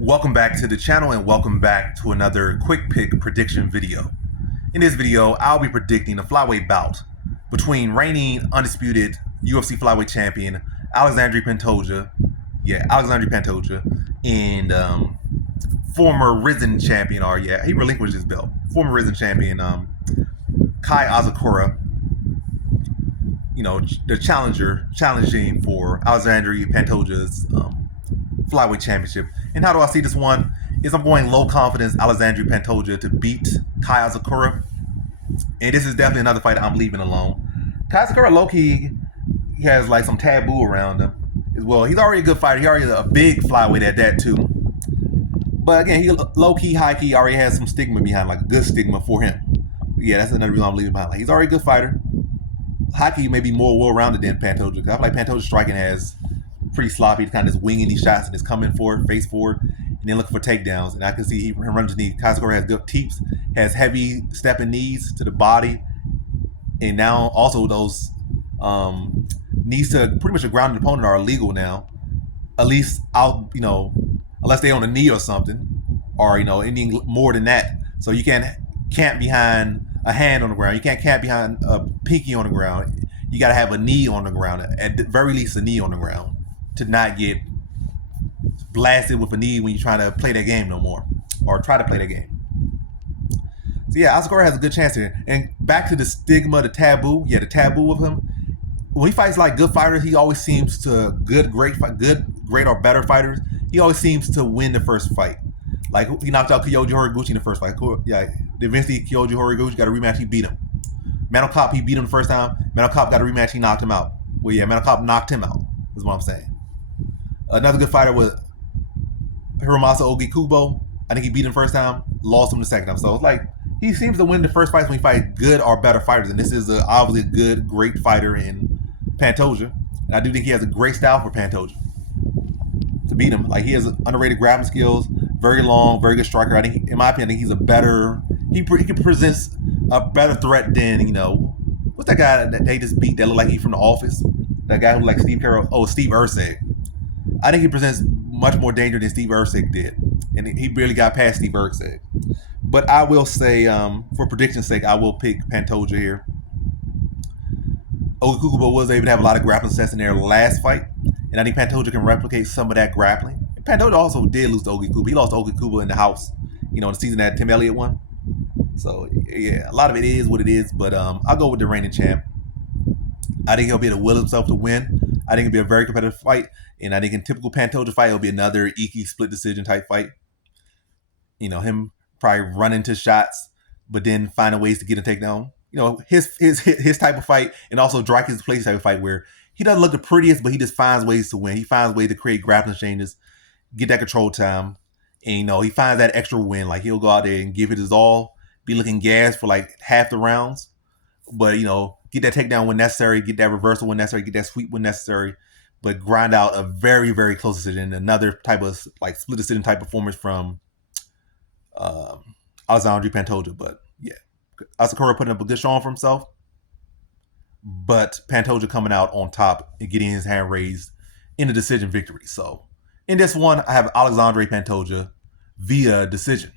Welcome back to the channel and welcome back to another quick pick prediction video. In this video, I'll be predicting a flyweight bout between reigning undisputed UFC flyweight champion Alexandre Pantoja, and former risen champion, he relinquished his belt, former risen champion Kai Asakura. The challenging for Alexandre Pantoja's flyweight championship. And how do I see this one? Is I'm going low confidence Alexandre Pantoja to beat Kai Asakura. And this is definitely another fight I'm leaving alone. Kai Asakura, low-key, he has like some taboo around him as well. He's already a good fighter. He already a big flyweight at that too. But again, he low-key, high-key already has some stigma behind, like a good stigma for him. Yeah, that's another reason I'm leaving behind. Like, he's already a good fighter. High-key may be more well-rounded than Pantoja. I feel like Pantoja's striking has pretty sloppy, kind of just winging these shots and just coming forward, face forward, and then looking for takedowns. And I can see him running his knee. Kai Asakura has good teeps, has heavy stepping knees to the body, and now also those knees to pretty much a grounded opponent are illegal now. At least out, unless they on a knee or something, or anything more than that. So you can't camp behind a hand on the ground. You can't camp behind a pinky on the ground. You got to have a knee on the ground, at the very least a knee on the ground, to not get blasted with a knee when you're trying to play that game no more, or try to play that game. So yeah, Asakura has a good chance here. And back to the stigma, the taboo. Yeah, the taboo of him. When he fights like good fighters, he always seems to great or better fighters. He always seems to win the first fight. Like he knocked out Kyoji Horiguchi in the first fight. Yeah, eventually Kyoji Horiguchi got a rematch. He beat him. Manel Kape, he beat him the first time. Manel Kape got a rematch. He knocked him out. Well, yeah, Manel Kape knocked him out. Is what I'm saying. Another good fighter was Hiromasa Ogikubo. I think he beat him first time, lost him the second time. So it's like he seems to win the first fights when he fights good or better fighters. And this is obviously a good, great fighter in Pantoja. And I do think he has a great style for Pantoja to beat him. Like he has underrated grappling skills, very long, very good striker. I think, in my opinion, he's a better. He presents a better threat than what's that guy that they just beat that looked like he's from The Office? That guy who like Steve Carroll. Oh, Steve Erceg. I think he presents much more danger than Steve Erceg did, and he barely got past Steve Erceg. But I will say, for prediction's sake, I will pick Pantoja here. Ogikubo was able to have a lot of grappling success in their last fight, and I think Pantoja can replicate some of that grappling. And Pantoja also did lose to Ogikubo. He lost to Ogikubo in the house, the season that Tim Elliott won. So yeah, a lot of it is what it is. But I'll go with the reigning champ. I think he'll be able to will himself to win. I think it'll be a very competitive fight. And I think in typical Pantoja fight, it'll be another Iki split decision type fight. Him probably run into shots, but then finding ways to get a takedown. His type of fight, and also Drake's place type of fight where he doesn't look the prettiest, but he just finds ways to win. He finds ways to create grappling exchanges, get that control time, and he finds that extra win. Like he'll go out there and give it his all, be looking gassed for like half the rounds, but get that takedown when necessary, get that reversal when necessary, get that sweep when necessary, but grind out a very, very close decision. Another type of like split decision type performance from Alexandre Pantoja. But yeah, Asakura putting up a good showing for himself, but Pantoja coming out on top and getting his hand raised in a decision victory. So in this one, I have Alexandre Pantoja via decision.